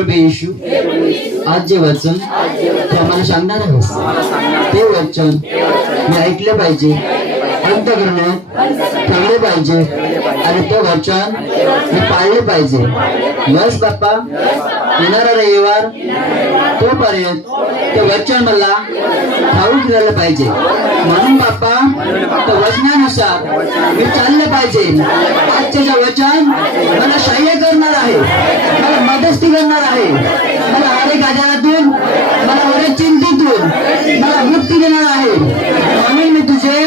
प्रभू येशू आज जे वचन तू आम्हाला सांगणार आहेस ते वचन मी ऐकले पाहिजे अंतकरणात ठेवले पाहिजे आणि ते वचन मी पाळले पाहिजे. बस बाप्पा येणारा रविवार तोपर्यंत ते वचन मला ठाऊक झालं पाहिजे. म्हणून बाप्पा त्या वचनानुसार मी चाललं पाहिजे. आजचे जे वचन मला सहाय्य करणार आहे मला मदस्ती करणार आहे मला हरेक आजारातून मला हरेक चिंतेतून मला मुक्ती देणार आहे. म्हणून मी तुझे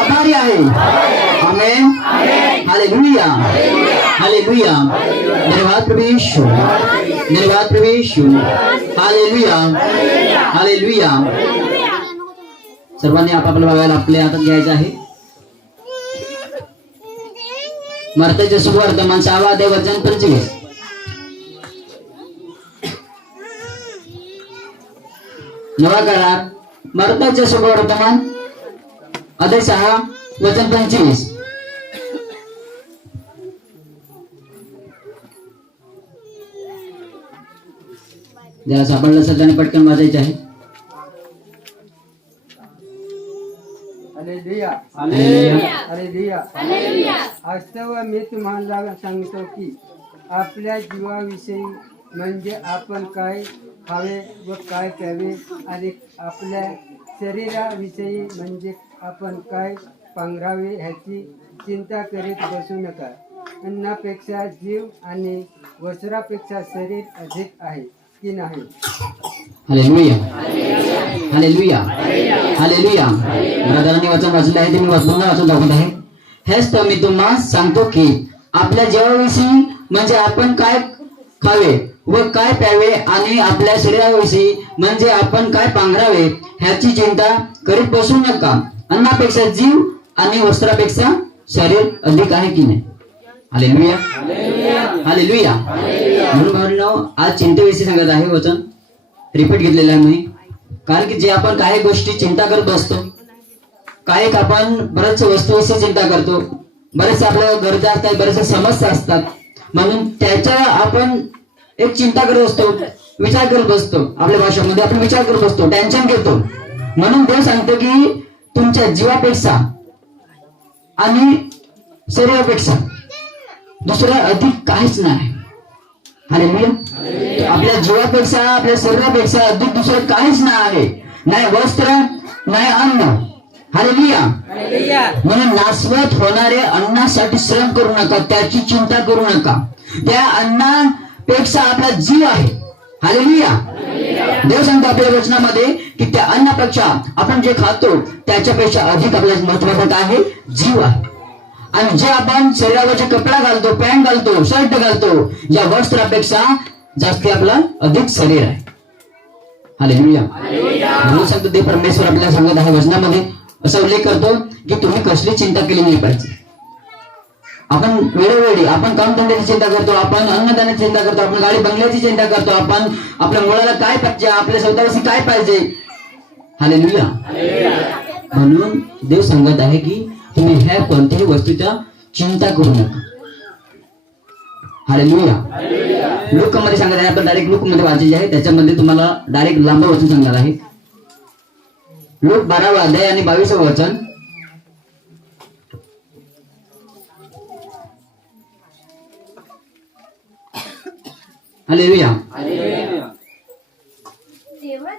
आभारी आहे. हालेलुया हालेलुया धन्यवाद प्रभू यीशु धन्यवाद प्रभू यीशु हालेलुया हालेलुया सर्वांनी आपापल्या बघायला आपल्या हातात घ्यायचं आहे. मर्त्याचे सुवर्तमान सहावा देव वचन पंचवीस. नवा करार. मर्ताचे सुवर्धमान अध्याय सहा वचन पंचवीस. ज्याला सापडलं असेल त्याने पटकन वाजायचे आहे. मी तुम्हाला सांगतो की आपल्या जीवाविषयी म्हणजे आपण काय खावे व काय प्यावे आणि आपल्या शरीराविषयी म्हणजे आपण काय पांघरावे ह्याची चिंता करीत बसू नका. अन्नापेक्षा जीव आणि वस्त्रापेक्षा शरीर अधिक आहे. की नाही हालेलुया हालेलुया हालेलुया ब्रदरांनी वचन वाचले आहे ते मी वचन वाचून दाखवत आहे. हेच तर मी तुम्हाला सांगतो की आपल्या जेवाविषयी म्हणजे आपण काय खावे व काय प्यावे आणि आपल्या शरीराविषयी म्हणजे आपण काय पांघरावे ह्याची चिंता करीत बसू नका. अन्नापेक्षा जीव आणि वस्त्रापेक्षा शरीर अधिक आहे की नाही? हालेलुया हालेलुया म्हणून भावनो आज चिंतेविषयी सांगत आहे वचन. रिपीट घेतलेलं आहे मी. कारण की जे आपण काही गोष्टी चिंता करत बसतो काही आपण बऱ्याच वस्तूविषयी चिंता करतो बरेचसे आपल्या गरजा असतात बरेचसे समस्या असतात. म्हणून त्याच्या आपण एक चिंता करत असतो विचार करत बसतो आपल्या भाषेमध्ये आपण विचार करत बसतो टेन्शन घेतो. म्हणून देव सांगतो की तुमच्या जीवापेक्षा आणि शरीरापेक्षा दुसरं अधिक काहीच नाही. हालेलुया आपल्या जीवापेक्षा आपल्या शरीरापेक्षा अधिक दुसरं काहीच नाही आहे. नाही वस्त्र नाही अन्न. हालेलुया म्हणून नाशवत होणारे अन्नासाठी श्रम करू नका त्याची चिंता करू नका. त्या अन्नापेक्षा आपला जीव आहे. हालेलुया देव सांगतो आपल्या वचनामध्ये की त्या अन्नापेक्षा आपण जे खातो त्याच्यापेक्षा अधिक आपल्याला महत्वाचं काय आहे? जीव आहे. आणि जे आपण शरीरावरचे कपडा घालतो पॅन्ट घालतो शर्ट घालतो या वस्त्रापेक्षा जास्ती आपला अधिक शरीर आहे. म्हणून सांगतो ते परमेश्वर आपल्याला सांगत आहे वचनामध्ये असा उल्लेख करतो की तुम्ही कसली चिंता केली नाही पाहिजे. आपण वेळोवेळी आपण कामधंद्याची चिंता करतो आपण अन्नदानाची चिंता करतो आपण गाडी बंगल्याची चिंता करतो आपण आपल्या मुलाला काय पाहिजे आपल्या स्वतःपाशी काय पाहिजे. हालेलुया म्हणून देव सांगत आहे की तुम्ही ह्या कोणत्याही वस्तूच्या चिंता करू नका. हालेलुया लुकमध्ये सांगत आहे आपण डायरेक्ट लुकमध्ये वाचायचे आहे त्याच्यामध्ये तुम्हाला डायरेक्ट लांब वचन सांगणार आहे. लुक बारावा अध्याय आणि बावीसवं वचन. हालेलुया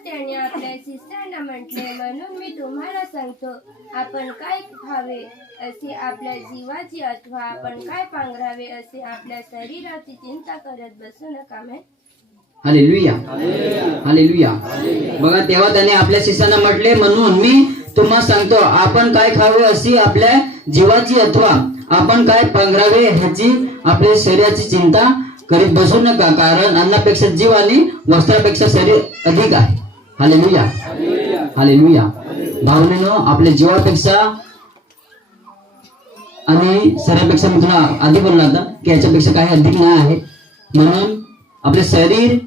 त्याने आपल्या शिष्यांना म्हटले म्हणून मी तुम्हाला सांगतो आपण काय खावे असे आपल्या जीवाची अथवा आपण काय पांघरावे असे आपल्या शरीराची चिंता करत बसू नका मै हालेलुया. हालेलुया. बघा तेव्हा त्याने आपल्या शिष्यांना म्हटले म्हणून मी तुम्हाला सांगतो आपण काय खावे अशी आपल्या जीवाची अथवा आपण काय पांघरावे ह्याची आपल्या शरीराची चिंता करीत बसू नका कारण अन्नापेक्षा जीव आणि वस्त्रापेक्षा शरीर अधिक आहे. हालेलुया हालेलुया भावनेनं आपल्या जीवापेक्षा आणि शरीरापेक्षा मी तुला आधी बोलला होता की ह्याच्यापेक्षा काही अधिक नाही आहे. म्हणून आपले शरीर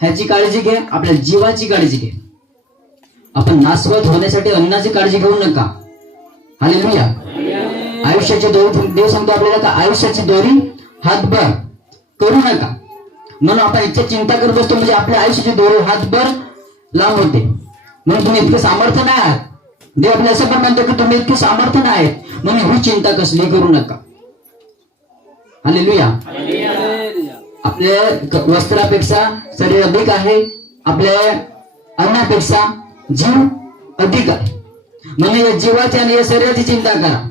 ह्याची काळजी घे आपल्या जीवाची काळजी घे. आपण नासवत होण्यासाठी अन्नाची काळजी घेऊ नका. हालेलुया आयुष्याची दोरी देव सांगतो आपल्याला का आयुष्याची दोरी हातभर करू नका. म्हणून आपण इतक्या चिंता करत असतो म्हणजे आपल्या आयुष्याचे दोरी हातभर लांब होते. म्हणून तुम्ही इतके सामर्थ्य नाही आहात. देव आपल्या असं पण म्हणतो की तुम्ही इतके सामर्थ्य नाही आहेत. म्हणून ही चिंता कसली करू नका. हालेलुया आपल्या क- वस्त्रापेक्षा शरीर अधिक आहे. आपल्या अन्नापेक्षा जीव अधिक आहे. म्हणजे या जीवाची आणि या शरीराची चिंता करा.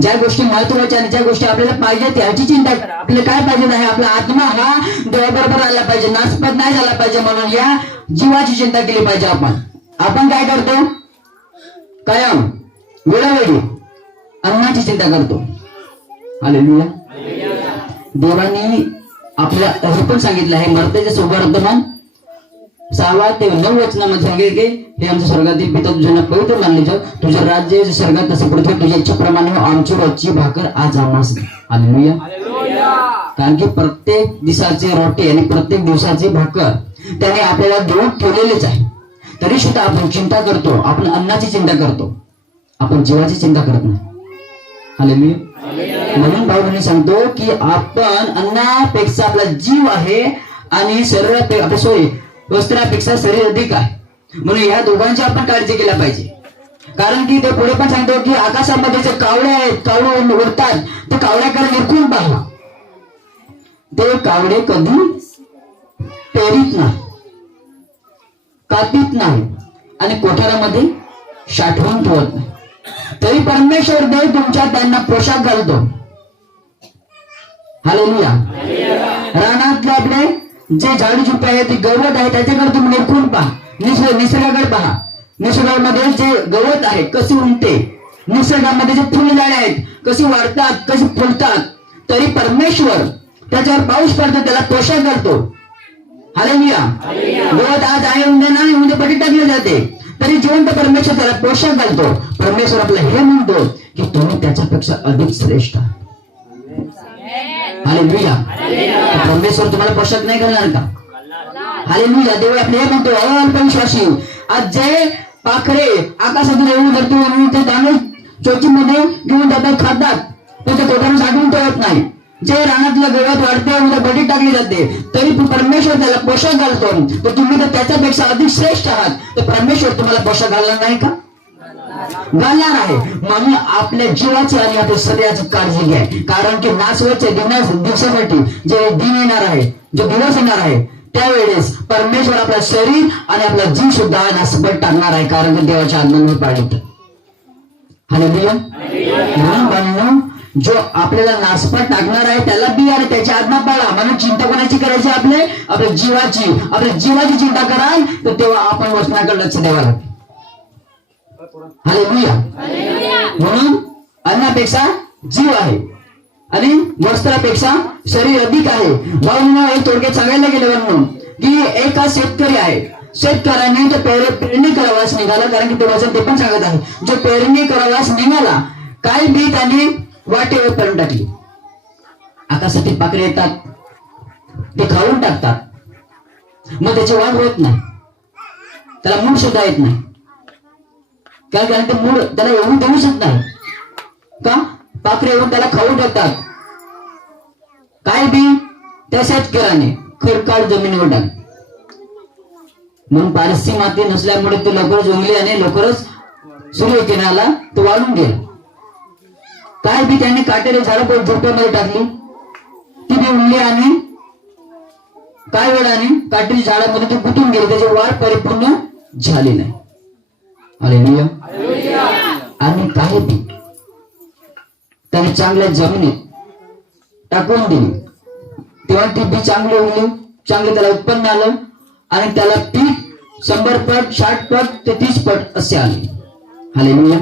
ज्या गोष्टी महत्त्वाच्या आणि ज्या गोष्टी आपल्याला पाहिजे त्याची चिंता करा. आपल्याला काय पाहिजे आहे? आपला आत्मा हा देवाबरोबर आला पाहिजे. नाशपत नाही झाला पाहिजे म्हणून या जीवाची चिंता केली पाहिजे आपण. आपण काय करतो? कायम वेळोवेळी अन्नाची चिंता करतो. हालेलुया देवानी आपल्याला हे पण सांगितलं आहे मर्त्याच्या सुवर्तमान सहावा ते नऊ वचनामध्ये सांगितले हे आमच्या स्वर्गातील पिता तुझ्या पवित्र मानले जाऊ. तुझं राज्य स्वर्गात तसं पृथ्वी तुझ्या इच्छेप्रमाणे हो, आमची रोजची भाकर आज आम्हास दे. हालेलुया कारण की प्रत्येक दिवसाचे रोटी आणि प्रत्येक दिवसाची भाकर त्याने आपल्याला देऊन ठेवलेलेच आहे. तरी सुद्धा आपण चिंता करतो आपण अन्नाची चिंता करतो. आपण जीवाची चिंता करत नाही. हालेलुया म्हणून भाऊ सांगतो की आपण अन्नापेक्षा आपला जीव आहे आणि शरीरापे सॉरी वस्त्रापेक्षा शरीर अधिक आहे. म्हणून या दोघांची आपण काळजी केल्या पाहिजे. कारण की ते पुढे पण सांगतो की आकाशामध्ये जे कावळे आहेत कावळे उडतात ते कावळ्याकडे निरखून पहा. ते कावळे कधी पेरीत नाही. कापीत नाही आणि कोठारामध्ये साठवून ठेवत नाही. तरी परमेश्वर देव तुमच्या त्यांना पोशाख घालतो. हालेलुया रानातले आपले जे झाडू झुपे आहे ते गवत आहे त्याच्याकडे तुम्ही निरखून पहा. निसर्ग निसर्गाकडे पहा. निसर्गामध्ये जे गवत आहे कसे उमटे निसर्गामध्ये जे फुलझाडे आहेत कशी वाढतात कशी फुलतात. तरी परमेश्वर त्याच्यावर पाऊस पडतो त्याला पोशाख घालतो. हालेलुया. गवत आज आहे उद्या नाही उद्या पटी टाकले जाते. तरी जिवंत परमेश्वर त्याला पोशाख घालतो. परमेश्वर आपला हे म्हणतो की तुम्ही त्याच्यापेक्षा अधिक श्रेष्ठ. हालेलुया. परमेश्वर तुम्हाला पोशाख नाही घालणार का? हालेलुया. देव आपले हे म्हणतो अल्पविश्वासी आज जे पाखरे आकाशातून येऊन धरती ते दाणे चोचीमध्ये घेऊन जातात खातात. पण ते कोठाने साठवून ठेवत नाही. जे रानातलं गवत वाढते उद्या बडी टाकली जाते तरी परमेश्वर त्याला पोशाख घालतो तर तुम्ही तर त्याच्यापेक्षा अधिक श्रेष्ठ आहात. तर परमेश्वर तुम्हाला पोशाख घालणार नाही का? घालणार आहे. म्हणून आपल्या जीवाची आणि आपल्या शरीराची काळजी घ्या. कारण की नासवच्या दिवस दिवसासाठी जे दिन येणार आहे जो दिवस येणार आहे त्यावेळेस परमेश्वर आपलं शरीर आणि आपला जीव सुद्धा नासपट टाकणार आहे. कारण की देवाच्या आज्ञेने पाळले म्हणून जो आपल्याला नासपट टाकणार आहे त्याला बी आणि त्याच्या आज्ञा पाळा म्हणून चिंता कोणाची करायची आपले? आपल्या जीवाची. आपल्या जीवाची चिंता कराल तर तेव्हा आपण वचनाकडे लक्ष द्यावा लागेल हालेलुया म्हणून अन्नापेक्षा जीव आहे. आणि वस्त्रापेक्षा शरीर अधिक आहे. भाऊंना हे थोडक्यात सांगायला गेलं म्हणून की एका शेतकरी आहे. शेतकऱ्याने तो पेर- पेरणी करावास निघाला कारण की ते वचन ते पण सांगत आहे. जो पेरणी करावास निघाला काय बी त्याने वाटेवर करून टाकली. आकाशातील पाकडे येतात. ते खाऊन टाकतात. मग त्याची वाढ होत नाही. त्याला मूळ सुद्धा येत नाही. काय कारण ते मूळ त्याला येऊन देऊ शकत नाही. का? पाखरे येऊन त्याला खाऊ टाकतात. काय बी? त्या शेतकऱ्याने खडकाळ जमिनीवर टाक. म्हणून पारसी माती नसल्यामुळे ते लवकरच उमली आणि लवकरच सूर्यकिरणाला तो वाळून गेला. काय बी त्याने काटेरी झाडं झोप्यामध्ये टाकली. ती बी उमली आणि काय वेळाने काटेरी झाडामध्ये ते गुतून गेले. त्याची वाढ परिपूर्ण झाली नाही. हालेलुया आणि काही बी त्याने चांगल्या जमिनीत टाकून दिली. तेव्हा ती बी चांगले उगली चांगले त्याला उत्पन्न आलं. आणि त्याला पीक शंभर पट साठ पट ते तीस पट असे आले. हालेलुया.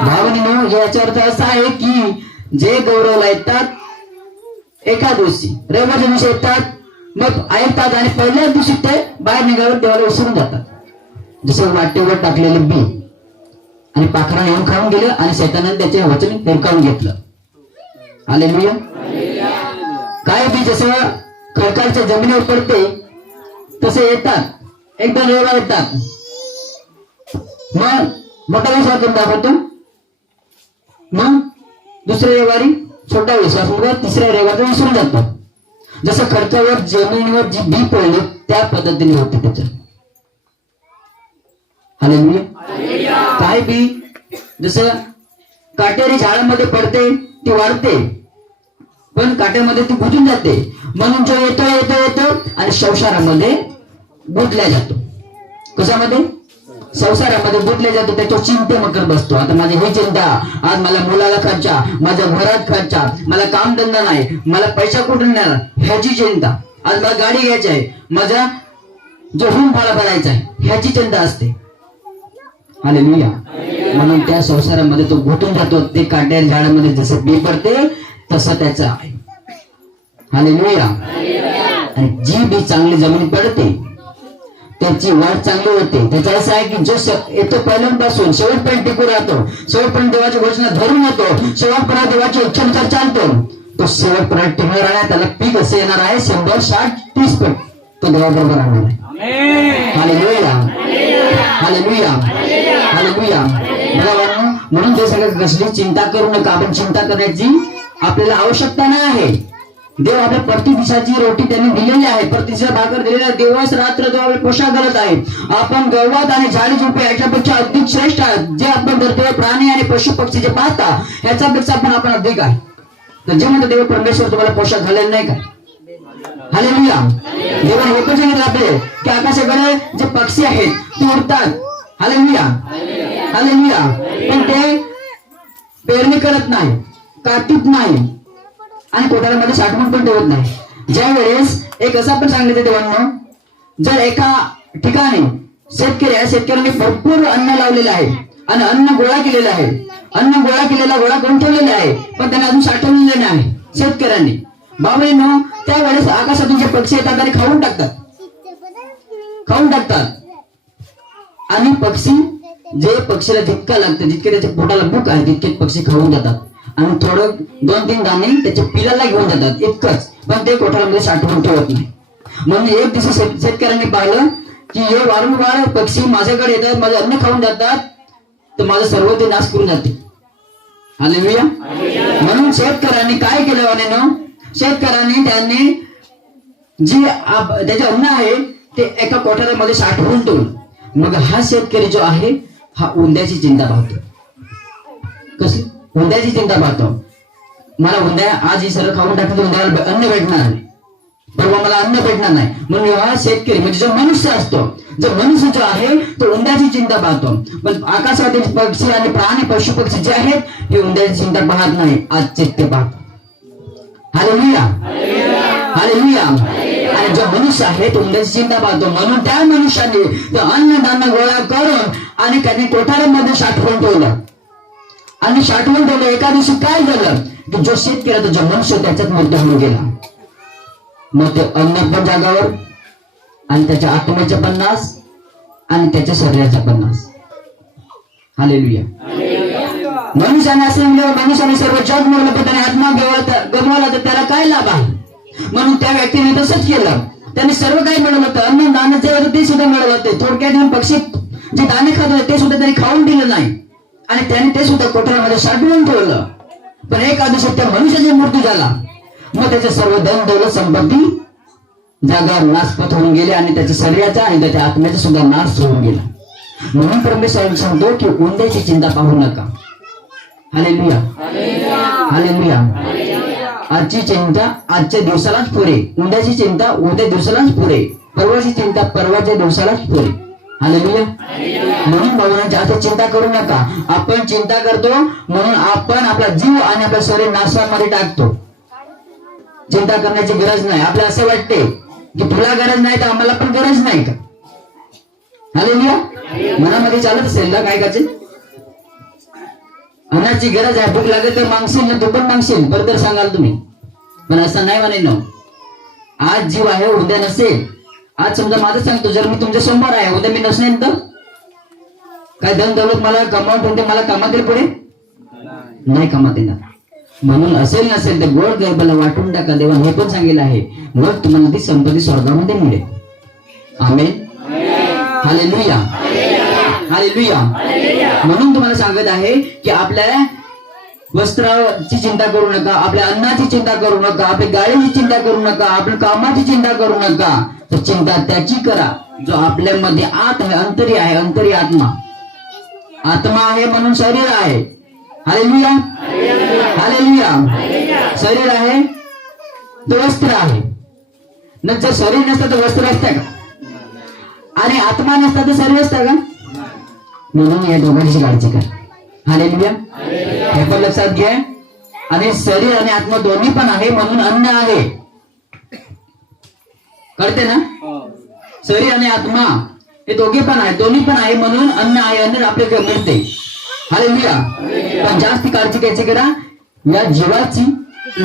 भावनीनो याचा अर्थ असा आहे की जे गौरवला येतात एका दिवशी रविवारच्या दिवशी येतात मग ऐकतात आणि पहिल्याच दिवशी ते बाहेर निघावर देवाला विसरून जातात. जसं वाटेवर टाकलेले बी आणि पाखरा येऊन खाऊन गेलं आणि शैतानाने त्याचे वचन हिरकावून घेतलं. हालेलुया. काय बी जसं खडकाच्या जमिनीवर पडते तसे येतात. एकदम रविवार येतात. मग मोठा विश्वास दाखवतो मग दुसऱ्या रविवारी छोटा विश्वास मुलगा तिसऱ्या रविवारचा विसरून जातो. जसं खर्चावर जमिनीवर जी बी पडले त्या पद्धतीने होते त्याचं. हालेलुया काय बी? जसं काटेरी झाडामध्ये पडते ती वाढते. पण काट्यामध्ये ती बुजून जाते. म्हणून जो येतो येतो येतो आणि शवशारामध्ये गुंतल्या जातो. कशामध्ये? संसारामध्ये गुंतल्या जातो त्याच्या चिंते मकर बसतो. आता माझी ही चिंता आज मला मुलाला खर्चा माझ्या घरात खर्चा मला कामधंदा नाही मला पैसा कुठून येणार ह्याची चिंता. आज मला गाडी घ्यायची आहे माझा जो रूम भाडा भरायचा आहे ह्याची चिंता असते. हालेलुया. म्हणून त्या संसारामध्ये तो घुटून जातो ते काट्या झाडामध्ये जसं बी पडते तसं त्याचं आहे. हालेलुया. आणि जी बी चांगली जमीन पडते त्याची वाढ चांगली होते. त्याचा असं आहे की जो स- येतो पहिल्यांपासून शेवटपर्यंत टिकून राहतो. शेवटपर्यंत देवाची घोषणा धरून येतो. शेवटपर्यंत देवाची इच्छेनुसार चालतो तो शेवटपर्यंत टिकणार आहे त्याला पीक असं येणार आहे शंभर साठ तीस पट तो देवाबरोबर राहणार आहे. हालेलुया. हालेलुया. हालेलुया. म्हणून ते सगळं कसली चिंता करू नका. आपण चिंता करण्याची आपल्याला आवश्यकता नाही आहे. देव आपल्या प्रतिदिशाची रोटी त्यांनी दिलेली आहे. प्रति भाकर दिलेली आहे दिवस रात्र जो आपले पोशाख घालत आहे आपण गवत आणि झाडी झुडपे याच्यापेक्षा अधिक श्रेष्ठ आहात जे आपण धरतोय प्राणी आणि पशु पक्षी जे पाहता ह्याच्यापेक्षा पण आपण अधिक आहे. तर जे म्हणतो देव परमेश्वर तुम्हाला पोशाख घालेला नाही का? हालेलुया. देवाने हे पण सांगितलं आपले की आकाशाकडे जे पक्षी आहेत ते उडतात. हालेलुया. हालेलुया. पण ते पेरणी करत नाही काटीत नाही. आणि कोठारामध्ये साठवण पण ठेवत नाही. ज्या वेळेस एक असं पण सांगितलं देवांनो जर एका ठिकाणी शेतकरी आहे शेतकऱ्यांनी भरपूर अन्न लावलेलं आहे आणि अन्न गोळा केलेलं आहे. अन्न गोळा केलेला गोळा करून ठेवलेला आहे? पण त्यांना अजून साठवलेलं नाही शेतकऱ्यांनी. बाबळीनो त्यावेळेस आकाशातून जे पक्षी येतात आणि खाऊन टाकतात. खाऊन टाकतात. आणि पक्षी जे पक्षीला जितका लागतं जितके त्याच्या पोटाला भूक आहे तितके पक्षी खाऊन जातात. आणि थोडं दोन तीन दाणे त्याच्या पिलाला घेऊन जातात इतकंच. पण ते कोठारामध्ये साठवून ठेवत नाही. म्हणून एक दिवस शेतकऱ्यांनी पाहिलं की हे वारंवार पक्षी माझ्याकडे येतात माझं अन्न खाऊन जातात तर माझं सर्व ते नाश करून जाते. हालेलुया. म्हणून शेतकऱ्यांनी काय केलं वाण्यानं शेतकऱ्यांनी त्यांनी जे त्याचे अन्न आहे ते एका कोठारामध्ये साठवून ठेवलं. मग हा शेतकरी जो आहे हा उंद्याची चिंता पाहतो कसं? उंद्याची चिंता पाहतो. मला उंद्या आज ही सर्व खाऊन उंद्याला ब- अन्न भेटणार. नाही परवा मला अन्न भेटणार नाही. म्हणून हा शेतकरी म्हणजे जो मनुष्य असतो जो मनुष्य जो आहे तो उंद्याची चिंता पाहतो. पण आकाशातील पक्षी आणि प्राणी पशु पक्षी जे आहेत हे उंद्याची चिंता पाहत नाही. आज ते पाहतो. हालेलुया हालेलुया आणि जो मनुष्य आहे तो उंद्याची चिंता पाहतो. म्हणून त्या मनुष्याने अन्नधान्य गोळा करून आणि त्याने कोठारामध्ये साठवून ठेवलं. आणि साठवून ठेवलं एका दिवशी काय झालं? की जो शेतकरी जो मनुष्य त्याच्यात मृत्यू होऊन गेला. मग ते अन्न पण जागावर आणि त्याच्या आत्म्याच्या पन्नास आणि त्याच्या शरीराचा पन्नास हालेलुया. मनुष्याने असे म्हणल्यावर मनुष्याने सर्व जग मिळवलं पण त्याने आत्मा गमवला तर त्याला काय लाभ आहे? म्हणून त्या व्यक्तीने तसंच केलं. त्याने सर्व काही मिळवलं होतं. अन्न दान जे होतं ते सुद्धा मिळवलं होते. थोडक्यात पक्षी जे दाणे खात होते ते सुद्धा त्यांनी खाऊन दिलं नाही. आणि त्याने ते सुद्धा कोठारामध्ये साठवून ठेवलं. पण एका दिवसात त्या मनुष्याचा मृत्यू झाला. मग त्याचे सर्व धन दौलत संपत्ती जागा नाशपत होऊन गेले आणि त्याच्या शरीराचा आणि त्याच्या आत्म्याचा सुद्धा नाश होऊन गेला. म्हणून परमेश्वर सांगतो की उंद्याची चिंता पाहू नका. हालेलुया हालेलुया आजची चिंता आजच्या दिवसालाच पुरे. उद्याची चिंता उद्या दिवसालाच पुरे. परवाची चिंता परवाच्या दिवसालाच पुरे. म्हणून भावना जास्त चिंता करू नका. आपण चिंता करतो म्हणून आपण आपला जीव आणि आपलं शरीर नाशवामध्ये टाकतो. चिंता करण्याची गरज नाही. आपल्याला असं वाटते की तुला गरज नाही तर आम्हाला पण गरज नाही का? हालेलुया मनामध्ये चालत असेल ना काय काचे अन्नाची गरज आहे. भूक लागेल तर मागशील ना तू पण मागशील. बरोबर तर सांगाल तुम्ही. पण असं नाही म्हणे ना आज जीव आहे उद्या नसेल. आज समजा माझं सांगतो जर मी तुमच्यासमोर आहे उद्या मी नसेन तर काय धन दौलत मला कमावून ठेवते मला कामात येईल पुढे? नाही कामात येणार. म्हणून असेल नसेल तर गोड गरबाला वाटून टाका देवा हे पण सांगितलं आहे. मग तुम्हाला ती संपत्ती स्वर्गामध्ये मिळेल. आमेन. हालेलुया. हालेलुया. म्हणून तुम्हाला सांगत आहे की आपल्याला वस्त्राची चिंता करू नका आपल्या अन्नाची चिंता करू नका आपल्या गाडीची चिंता करू नका आपल्या कामाची चिंता करू नका. तर चिंता त्याची करा जो आपल्यामध्ये आत आहे अंतरी आहे अंतरी आत्मा. आत्मा आहे म्हणून शरीर आहे. हालेलुया हालेलुया शरीर आहे तो वस्त्र आहे. न जर शरीर नसतं तर वस्त्र असतं का? आणि आत्मा नसता तर शरीर असतं का? म्हणून या दोघांची काळजी करा. हे पण लक्षात घ्या. आणि शरीर आणि आत्मा दोन्ही पण आहे म्हणून अन्न आहे. कळते ना? शरीर आणि आत्मा हे दोघे पण आहे दोन्ही पण आहे म्हणून अन्न आहे अन्न आपल्याकडे मिळते. हालेलुया. पण जास्त काळजी घ्यायची करा. या जीवाची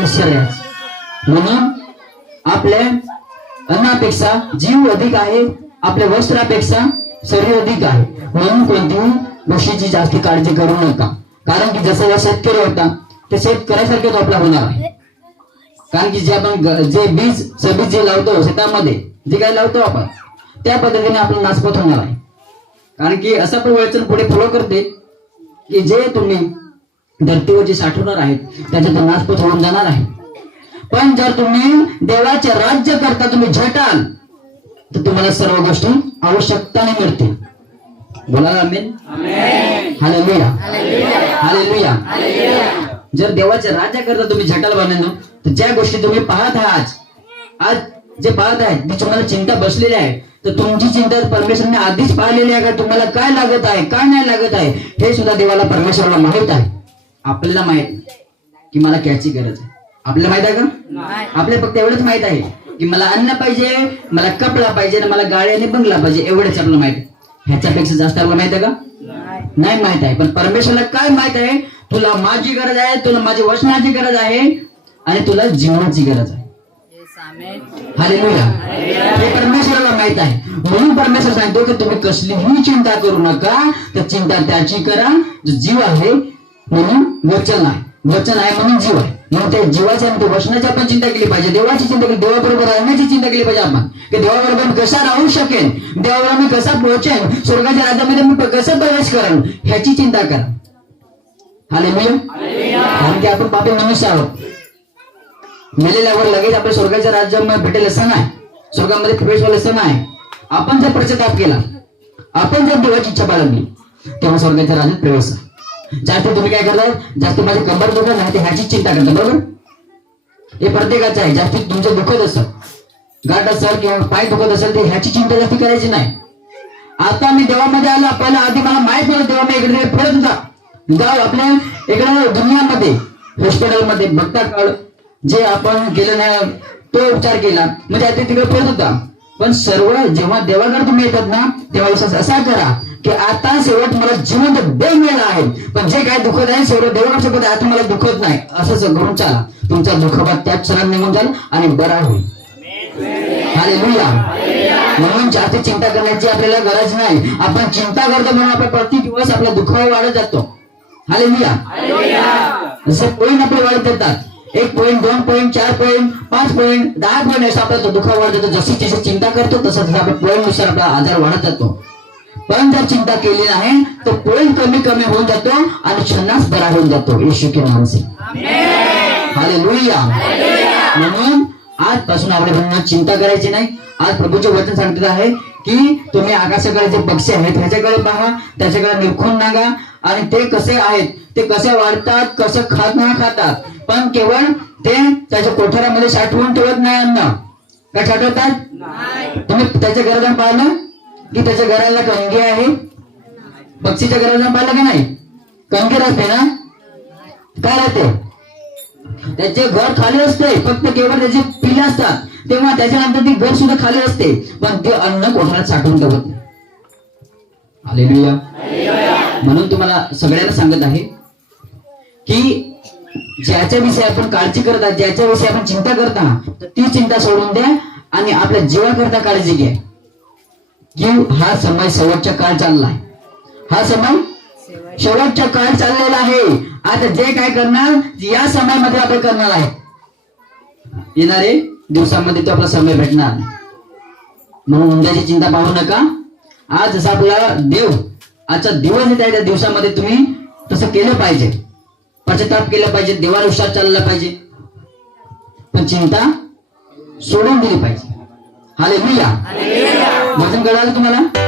शरीराची. म्हणून आपल्या अन्नापेक्षा जीव अधिक आहे आपल्या वस्त्रापेक्षा शरीर अधिक आहे. म्हणून कोणतीही गोष्टीची जास्त काळजी करू नका. कारण की जसं या शेतकरी होता ते शेतकऱ्यासारखेच आपला होणार आहे. कारण की जे आपण जे बीज सबीज जे लावतो शेतामध्ये जे काही लावतो आपण त्या पद्धतीने आपला नासपत होणार आहे. कारण की असं पण वचन पुढे फॉलो करते की जे तुम्ही धरतीवर जे साठवणार आहेत त्याच्यात नासपत होऊन जाणार आहे. पण जर तुम्ही देवाचे राज्य करता तुम्ही झटाल तर तुम्हाला सर्व गोष्टी आवश्यकताने मिळतील. बोला आमेन? हालेलुया. हालेलुया. जर देवाचे राज्य करता तुम्ही झटाल बनवणं तर ज्या गोष्टी तुम्ही पाहत आहात आज जे पाहत आहेत ती तुम्हाला चिंता बसलेली आहे तर तुमची चिंता परमेश्वरने आधीच पाहिलेली आहे का? तुम्हाला काय लागत आहे काय नाही लागत आहे? हे सुद्धा देवाला परमेश्वराला माहीत आहे. आपल्याला माहीत की मला कॅची गरज आहे. आपल्याला माहीत आहे का? आपल्याला फक्त एवढंच माहीत आहे की मला अन्न पाहिजे मला कपडा पाहिजे आणि मला गाडी आणि बंगला पाहिजे एवढंच आपल्याला माहीत आहे. ह्याच्यापेक्षा जास्त आपल्याला माहीत आहे का? नाही. माहीत आहे. पण परमेश्वरला काय माहीत आहे? तुला माझी गरज आहे तुला माझी वचनाची गरज आहे आणि तुला जीवनाची गरज आहे. हे परमेश्वराला माहीत आहे. म्हणून परमेश्वर सांगतो की तुम्ही कसलीही चिंता करू नका. तर चिंता त्याची करा. जो जीव आहे म्हणून वचन आहे. वचन आहे म्हणून जीव आहे. मग त्या जीवाच्या आणि वचनाची आपण चिंता केली पाहिजे. देवाची चिंता केली देवाबरोबर राहण्याची चिंता केली पाहिजे आपण. की देवाबरोबर मी कसा राहू शकेन? देवावर मी कसा पोहोचेन? स्वर्गाच्या राज्यामध्ये मी कसं प्रवेश करेन? ह्याची चिंता करा. हाले कारण की आपण पापी मनुष्य आहोत. मेलेल्यावर लगेच आपल्या स्वर्गाच्या राज्यामध्ये भेटेल असं नाही. स्वर्गामध्ये प्रवेश होईल असं नाही. आपण जर प्रचताप केला आपण जर देवाची इच्छा बाळगली तेव्हा स्वर्गाच्या राज्यात प्रवेश आहे. जास्त तुम्ही काय करताय? जास्त माझे कंबर दुखत नाही ते ह्याचीच चिंता करता बरोबर? हे प्रत्येकाचं आहे जास्तीत तुमचं दुखत असत गाठ असेल किंवा पाय दुखत असेल ते ह्याची चिंता जास्त करायची नाही. आता मी देवामध्ये आलो पहिला आधी मला माहीत नव्हतं तेव्हा मी इकडे फिरत होता. जाऊ आपल्या इकडे दुनियामध्ये हॉस्पिटलमध्ये बघता काळ जे आपण केलं नाही तो उपचार केला म्हणजे आता तिकडे पळत होता. पण सर्व जेव्हा देवाकडे तुम्ही येतात ना तेव्हा विश्वास असा करा की आता शेवट मला जिवंत देव मिळाला आहे. पण जे काय दुखत आहे शेवट देवाकडे आता मला दुखत नाही. असंच करून चाला. तुमचा दुःखपात त्याच क्षणात निघून जाईल आणि बरा होईल. म्हणून जास्त चिंता करण्याची आपल्याला गरज नाही. आपण चिंता करतो म्हणून आपला प्रति दिवस आपला दुखावा वाढत जातो. हालेलुया जसं पॉईंट आपले वाढत जातात. एक पॉईंट दोन पॉईंट चार पॉईंट पाच पॉईंट दहा पॉईंट असं आपला तो दुखावा वाढत जातो. जशी जशी चिंता करतो तसं तसं आपल्या पॉईंटनुसार आपला आजार वाढत जातो. पण जर चिंता केली नाही तर पॉईंट कमी कमी होऊन जातो आणि क्षणास बरा होऊन जातो. येशू के नाम से. हालेलुया. म्हणून आजपासून आपल्या चिंता करायची नाही. आज प्रभूचे वचन सांगत आहे की तुम्ही आकाशाकडे जे पक्षी आहेत ह्याच्याकडे पहा. त्याच्याकडे निरखून नागा. आणि ते कसे आहेत ते कसे वाढतात कसं खात ना खातात. पण केवळ ते त्याच्या कोठारामध्ये साठवून ठेवत नाही अन्न. काय साठवतात? तुम्ही त्याच्या घरात पाहिलं? की त्याच्या घराला कंगी आहे? पक्षीच्या घराला पाहिलं की नाही? कंगी राहते ना? काय राहते? त्याचे घर खाली असते फक्त केवळ त्याचे पिले असतात. तेव्हा त्याच्यानंतर ती घर सुद्धा खाली असते. पण ते अन्न कोठारात साठवून ठेवत आले म्हणून तुम्हाला सगळ्यांना सांगत आहे की ज्याच्याविषयी आपण काळजी करत आहात ज्याच्याविषयी आपण चिंता करत आहात तर ती चिंता सोडून द्या आणि आपल्या जीवाकरता काळजी घ्या. की हा समय शेवटचा काळ चाललाय. हा समय शेवटच्या काळ चाललेला आहे. आता जे काय करणार या समयामध्ये आपण करणार आहे. येणारे दिवसामध्ये तो आपला समय भेटणार म्हणून उद्याची चिंता पाहू नका. आज जसा आपला देव आजचा दिवस येत आहे त्या दिवसामध्ये तुम्ही तसं केलं पाहिजे. पश्चाताप केलं पाहिजे देवानुसार चालला पाहिजे. पण चिंता सोडून दिली पाहिजे. हाले वचन कळालं तुम्हाला?